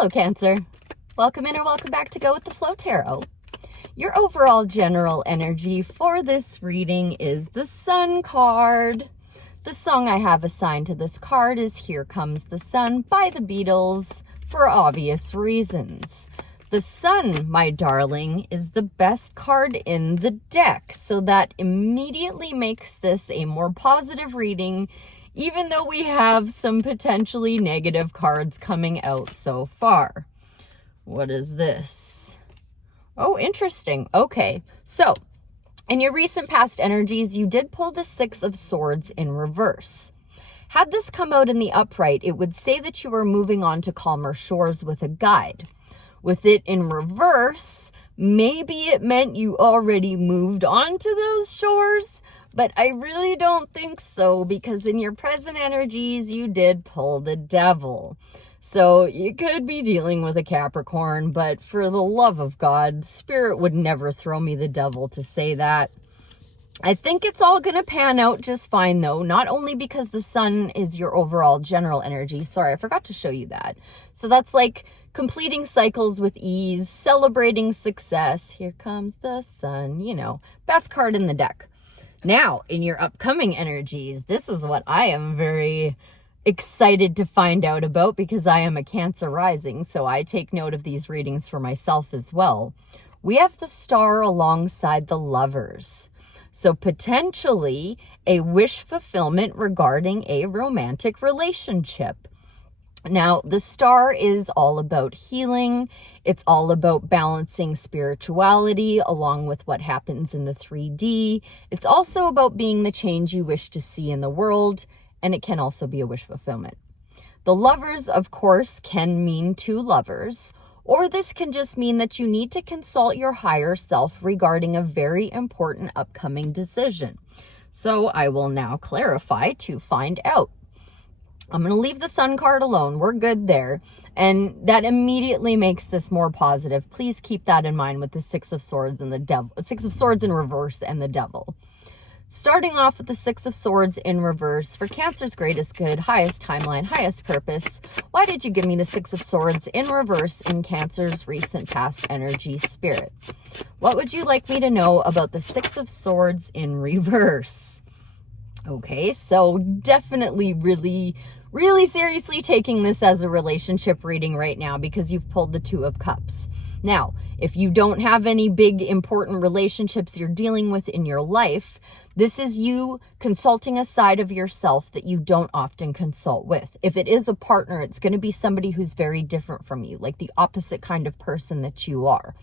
Hello, Cancer. Welcome in or welcome back to Go With The Flow Tarot. Your overall general energy for this reading is the Sun card. The song I have assigned to this card is Here Comes the Sun by the Beatles for obvious reasons. The Sun, my darling, is the best card in the deck, so that immediately makes this a more positive reading, even though we have some potentially negative cards coming out so far. What is this? Oh, interesting. Okay, so in your recent past energies, you did pull the Six of Swords in reverse. Had this come out in the upright, it would say that you were moving on to calmer shores with a guide. With it in reverse, maybe it meant you already moved on to those shores, but I really don't think so, because in your present energies, you did pull the Devil. So you could be dealing with a Capricorn, but for the love of God, Spirit would never throw me the Devil to say that. I think it's all going to pan out just fine, though, not only because the Sun is your overall general energy. Sorry, I forgot to show you that. So that's like completing cycles with ease, celebrating success. Here comes the Sun, you know, best card in the deck. Now, in your upcoming energies, this is what I am very excited to find out about, because I am a Cancer rising, so I take note of these readings for myself as well. We have the Star alongside the Lovers. So potentially a wish fulfillment regarding a romantic relationship. Now, the Star is all about healing. It's all about balancing spirituality along with what happens in the 3D. It's also about being the change you wish to see in the world, and it can also be a wish fulfillment. The Lovers, of course, can mean two lovers, or this can just mean that you need to consult your higher self regarding a very important upcoming decision. So I will now clarify to find out. I'm going to leave the Sun card alone. We're good there. And that immediately makes this more positive. Please keep that in mind with the Six of Swords and the Devil. Six of Swords in reverse and the Devil. Starting off with the Six of Swords in reverse, for Cancer's greatest good, highest timeline, highest purpose, why did you give me the Six of Swords in reverse in Cancer's recent past energy, Spirit? What would you like me to know about the Six of Swords in reverse? Okay, so definitely really seriously taking this as a relationship reading right now, because you've pulled the Two of Cups. Now, if you don't have any big important relationships you're dealing with in your life, this is you consulting a side of yourself that you don't often consult with. If it is a partner, it's going to be somebody who's very different from you, like the opposite kind of person that you are.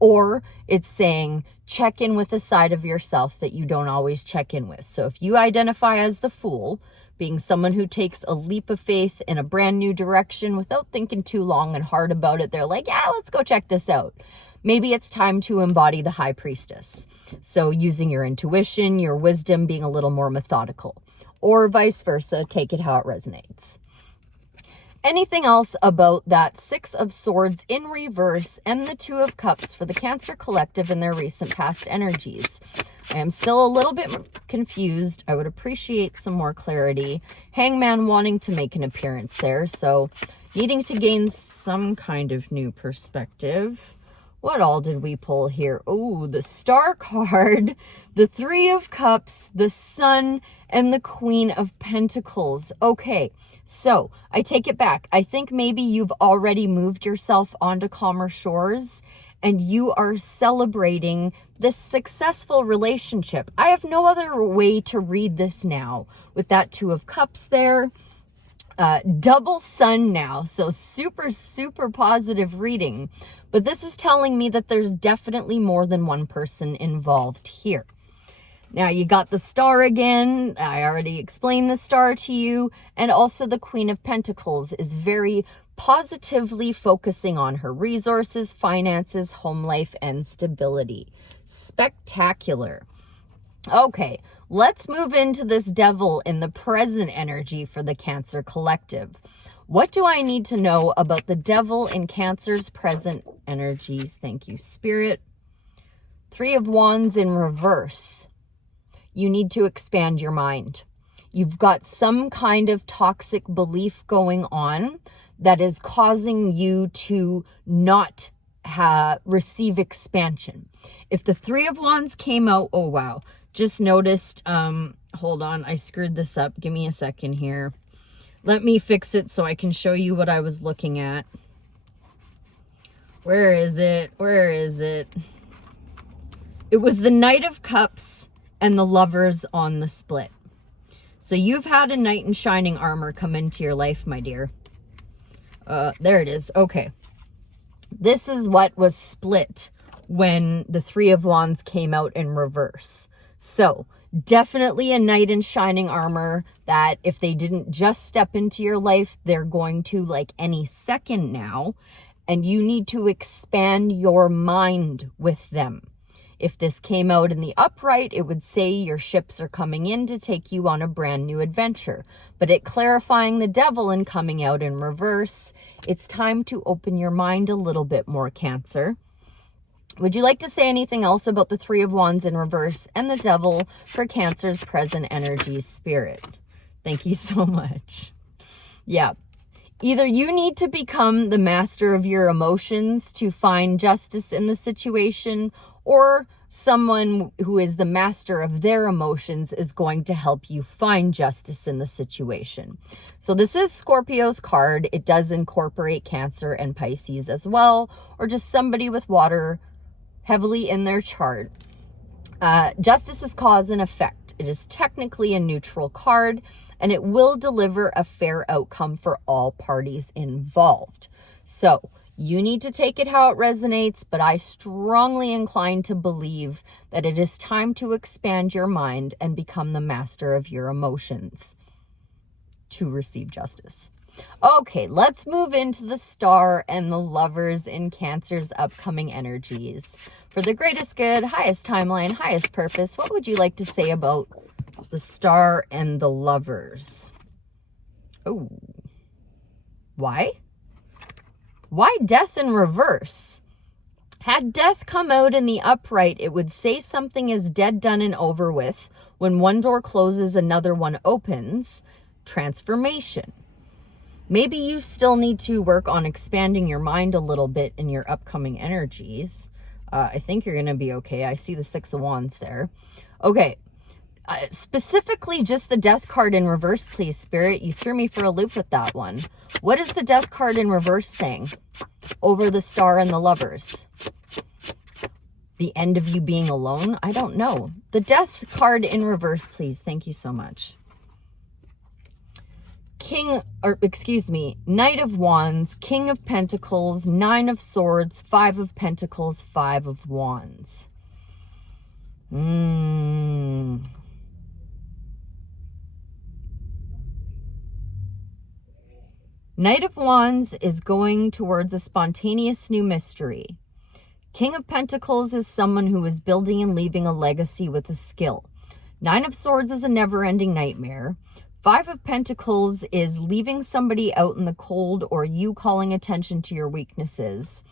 Or it's saying, check in with a side of yourself that you don't always check in with. So if you identify as the Fool, being someone who takes a leap of faith in a brand new direction without thinking too long and hard about it, they're like, yeah, let's go check this out. Maybe it's time to embody the High Priestess. So using your intuition, your wisdom, being a little more methodical, or vice versa, take it how it resonates. Anything else about that Six of Swords in reverse and the Two of Cups for the Cancer collective in their recent past energies? I am still a little bit confused. I would appreciate some more clarity. Hangman wanting to make an appearance there, so needing to gain some kind of new perspective. What all did we pull here? Oh, the Star card, the Three of Cups, the Sun, and the Queen of Pentacles. Okay, so I take it back. I think maybe you've already moved yourself onto calmer shores and you are celebrating this successful relationship. I have no other way to read this now with that Two of Cups there. Double Sun now, so super positive reading. But this is telling me that there's definitely more than one person involved here. Now you got the Star again. I already explained the Star to you. And also the Queen of Pentacles is very positively focusing on her resources, finances, home life, and stability. Spectacular. Okay, let's move into this Devil in the present energy for the Cancer collective. What do I need to know about the Devil in Cancer's present energies? Thank you, Spirit. Three of Wands in reverse. You need to expand your mind. You've got some kind of toxic belief going on that is causing you to not receive expansion. If the Three of Wands came out, oh wow, just noticed, hold on, I screwed this up. Give me a second here. Let me fix it so I can show you what I was looking at. Where is it? Where is it? It was the Knight of Cups and the Lovers on the split. So you've had a knight in shining armor come into your life, my dear. There it is. Okay. This is what was split when the Three of Wands came out in reverse. So definitely a knight in shining armor that if they didn't just step into your life, they're going to like any second now. And you need to expand your mind with them. If this came out in the upright, it would say your ships are coming in to take you on a brand new adventure. But it clarifying the devil and coming out in reverse, it's time to open your mind a little bit more, Cancer. Would you like to say anything else about the Three of Wands in reverse and the devil for Cancer's present energy, Spirit? Thank you so much. Yeah. Either you need to become the master of your emotions to find justice in the situation, or someone who is the master of their emotions is going to help you find justice in the situation. So this is Scorpio's card. It does incorporate Cancer and Pisces as well, or just somebody with water heavily in their chart. Justice is cause and effect. It is technically a neutral card, and it will deliver a fair outcome for all parties involved. So you need to take it how it resonates, but I strongly incline to believe that it is time to expand your mind and become the master of your emotions to receive justice. Okay, let's move into the Star and the Lovers in Cancer's upcoming energies. For the greatest good, highest timeline, highest purpose, what would you like to say about the Star and the Lovers? Oh, why? Why death in reverse? Had death come out in the upright, it would say something is dead, done, and over with. When one door closes, another one opens. Transformation. Maybe you still need to work on expanding your mind a little bit in your upcoming energies. I think you're going to be okay. I see the Six of Wands there. Okay. Specifically just the Death card in reverse, please, Spirit. You threw me for a loop with that one. What is the Death card in reverse saying over the Star and the Lovers? The end of you being alone? I don't know. The Death card in reverse, please. Thank you so much. Knight of Wands, King of Pentacles, Nine of Swords, Five of Pentacles, Five of Wands. Knight of Wands is going towards a spontaneous new mystery. King of Pentacles is someone who is building and leaving a legacy with a skill. Nine of Swords is a never-ending nightmare. Five of Pentacles is leaving somebody out in the cold or you calling attention to your weaknesses.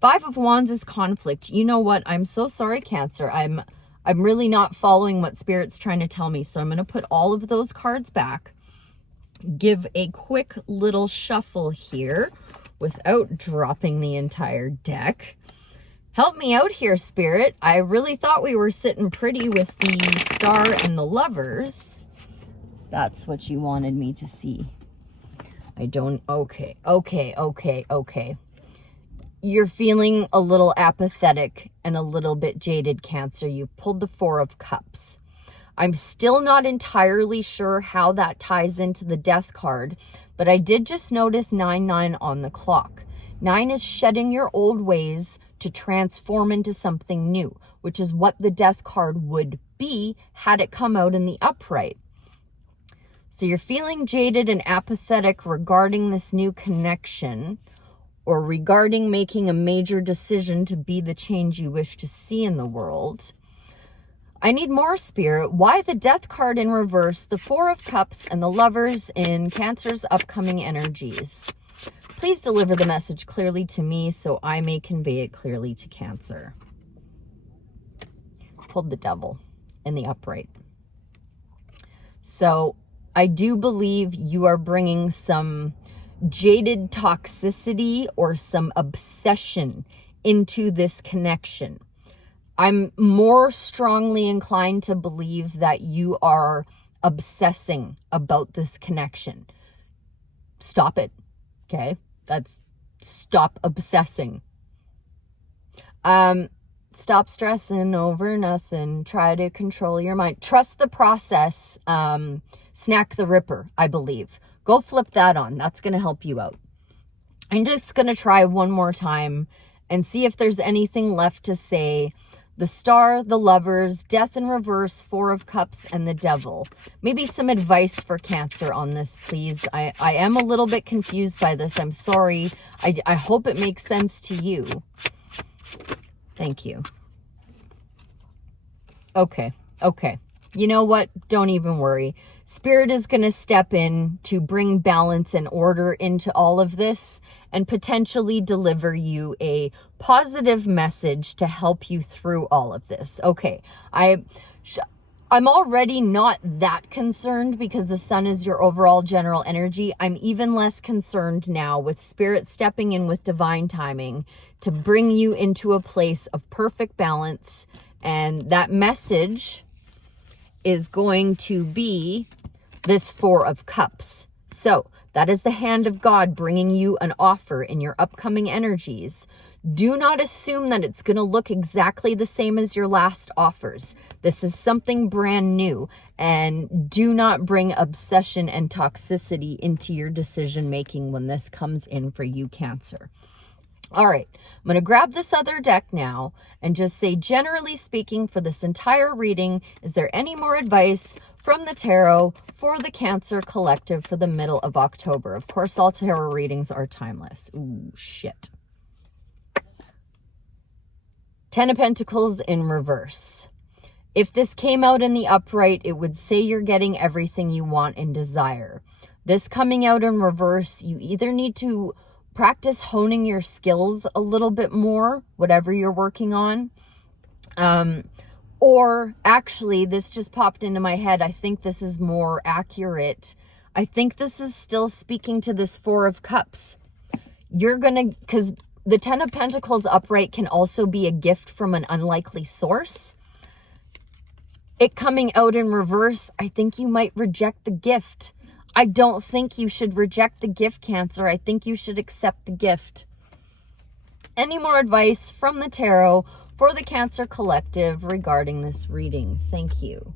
Five of Wands is conflict. You know what? I'm so sorry, Cancer. I'm really not following what Spirit's trying to tell me. So I'm going to put all of those cards back. Give a quick little shuffle here without dropping the entire deck. Help me out here, Spirit. I really thought we were sitting pretty with the Star and the Lovers. That's what you wanted me to see. I don't... Okay. You're feeling a little apathetic and a little bit jaded, Cancer. You've pulled the Four of Cups. I'm still not entirely sure how that ties into the Death card, but I did just notice 9-9 on the clock. 9 is shedding your old ways to transform into something new, which is what the Death card would be had it come out in the upright. So you're feeling jaded and apathetic regarding this new connection or regarding making a major decision to be the change you wish to see in the world. I need more, Spirit. Why the Death card in reverse, the Four of Cups, and the Lovers in Cancer's upcoming energies? Please deliver the message clearly to me so I may convey it clearly to Cancer. Pulled the Devil in the upright. So I do believe you are bringing some jaded toxicity or some obsession into this connection. I'm more strongly inclined to believe that you are obsessing about this connection. Stop it. Okay? Stop obsessing. Stop stressing over nothing. Try to control your mind. Trust the process. Snack the Ripper, I believe. Go flip that on. That's going to help you out. I'm just going to try one more time and see if there's anything left to say. The Star, the Lovers, Death in Reverse, Four of Cups, and the Devil. Maybe some advice for Cancer on this, please. I am a little bit confused by this. I'm sorry. I hope it makes sense to you. Thank you. Okay. You know what? Don't even worry. Spirit is going to step in to bring balance and order into all of this and potentially deliver you a positive message to help you through all of this. Okay. I'm already not that concerned because the Sun is your overall general energy. I'm even less concerned now with Spirit stepping in with divine timing to bring you into a place of perfect balance. And that message is going to be this Four of Cups. So that is the hand of God bringing you an offer in your upcoming energies. Do not assume that it's going to look exactly the same as your last offers. This is something brand new, and do not bring obsession and toxicity into your decision making when this comes in for you, Cancer. All right, I'm going to grab this other deck now and just say, generally speaking, for this entire reading, is there any more advice from the tarot for the Cancer collective for the middle of October? Of course, all tarot readings are timeless. Ooh, shit. 10 of Pentacles in reverse. If this came out in the upright, it would say you're getting everything you want and desire. This coming out in reverse, you either need to practice honing your skills a little bit more, whatever you're working on. Or actually, this just popped into my head. I think this is more accurate. I think this is still speaking to this Four of Cups. You're going to, because the 10 of Pentacles upright can also be a gift from an unlikely source. It coming out in reverse, I think you might reject the gift. I don't think you should reject the gift, Cancer. I think you should accept the gift. Any more advice from the tarot for the Cancer collective regarding this reading? Thank you.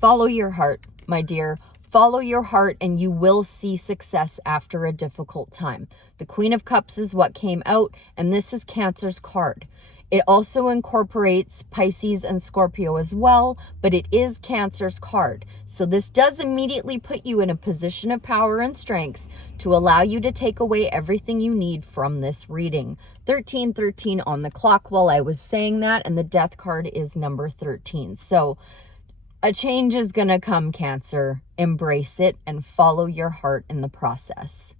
Follow your heart, my dear. Follow your heart and you will see success after a difficult time. The Queen of Cups is what came out, and this is Cancer's card. It also incorporates Pisces and Scorpio as well, but it is Cancer's card. So this does immediately put you in a position of power and strength to allow you to take away everything you need from this reading. 1313 on the clock while I was saying that, and the Death card is number 13. So a change is going to come, Cancer. Embrace it and follow your heart in the process.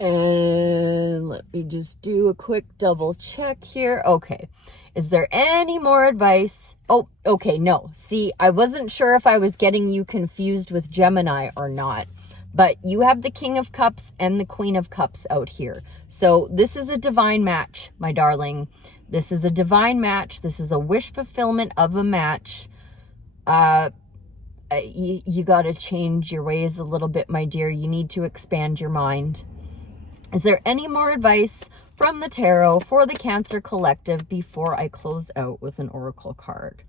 And let me just do a quick double check here. Okay. Is there any more advice? Oh, okay. No. See, I wasn't sure if I was getting you confused with Gemini or not, but you have the King of Cups and the Queen of Cups out here. So this is a divine match, my darling. This is a divine match. This is a wish fulfillment of a match. You got to change your ways a little bit, my dear. You need to expand your mind. Is there any more advice from the tarot for the Cancer collective before I close out with an oracle card?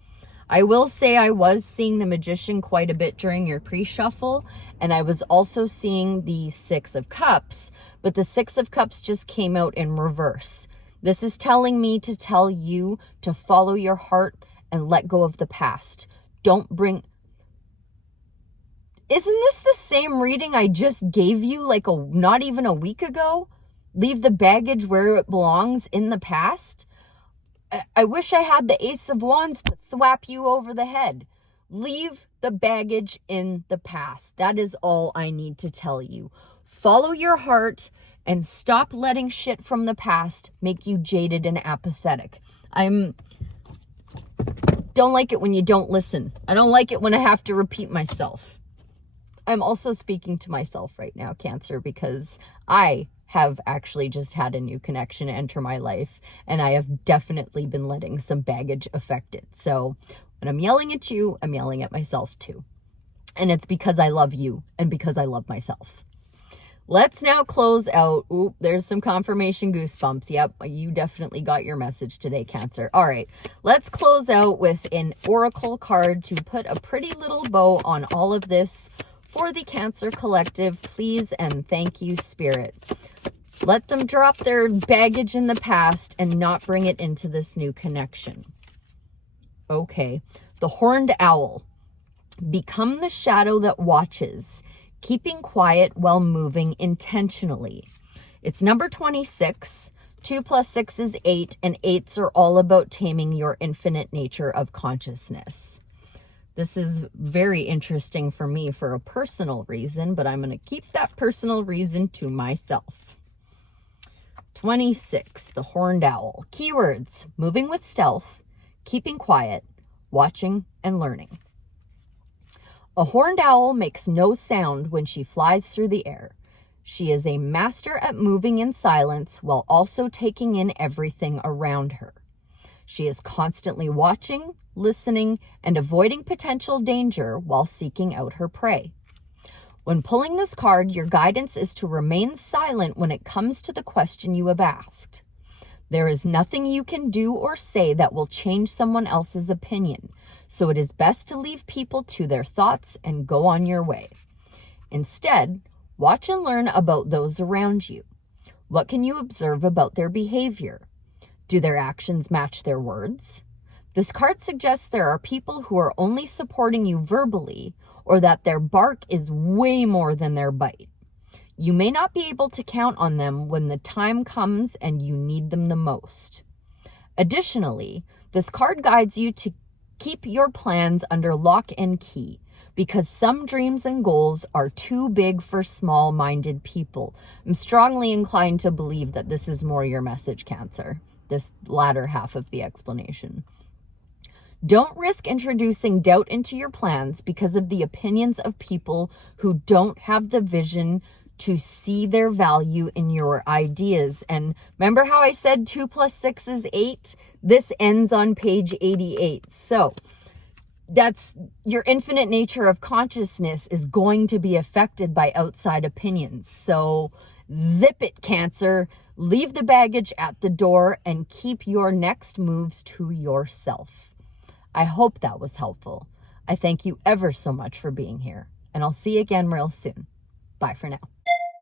I will say I was seeing the Magician quite a bit during your pre-shuffle, and I was also seeing the Six of Cups, but the Six of Cups just came out in reverse. This is telling me to tell you to follow your heart and let go of the past. Don't bring... Isn't this the same reading I just gave you like not even a week ago? Leave the baggage where it belongs in the past. I wish I had the Ace of Wands to thwap you over the head. Leave the baggage in the past. That is all I need to tell you. Follow your heart and stop letting shit from the past make you jaded and apathetic. Don't like it when you don't listen. I don't like it when I have to repeat myself. I'm also speaking to myself right now, Cancer, because I have actually just had a new connection enter my life, and I have definitely been letting some baggage affect it. So when I'm yelling at you, I'm yelling at myself too. And it's because I love you and because I love myself. Let's now close out. Ooh, there's some confirmation goosebumps. Yep, you definitely got your message today, Cancer. All right, let's close out with an oracle card to put a pretty little bow on all of this for the Cancer Collective. Please and thank you, Spirit. Let them drop their baggage in the past and not bring it into this new connection. Okay, the Horned Owl. Become the shadow that watches, keeping quiet while moving intentionally. It's number 26. 2 + 6 is 8, and 8s are all about taming your infinite nature of consciousness. This is very interesting for me for a personal reason, but I'm going to keep that personal reason to myself. 26, the Horned Owl. Keywords: moving with stealth, keeping quiet, watching, and learning. A horned owl makes no sound when she flies through the air. She is a master at moving in silence while also taking in everything around her. She is constantly watching, listening, and avoiding potential danger while seeking out her prey. When pulling this card, your guidance is to remain silent when it comes to the question you have asked. There is nothing you can do or say that will change someone else's opinion, so it is best to leave people to their thoughts and go on your way. Instead, watch and learn about those around you. What can you observe about their behavior? Do their actions match their words? This card suggests there are people who are only supporting you verbally, or that their bark is way more than their bite. You may not be able to count on them when the time comes and you need them the most. Additionally, this card guides you to keep your plans under lock and key, because some dreams and goals are too big for small-minded people. I'm strongly inclined to believe that this is more your message, Cancer, this latter half of the explanation. Don't risk introducing doubt into your plans because of the opinions of people who don't have the vision to see their value in your ideas. And remember how I said 2 + 6 is 8? This ends on page 88. So that's your infinite nature of consciousness is going to be affected by outside opinions. So zip it, Cancer. Leave the baggage at the door and keep your next moves to yourself. I hope that was helpful. I thank you ever so much for being here, and I'll see you again real soon. Bye for now.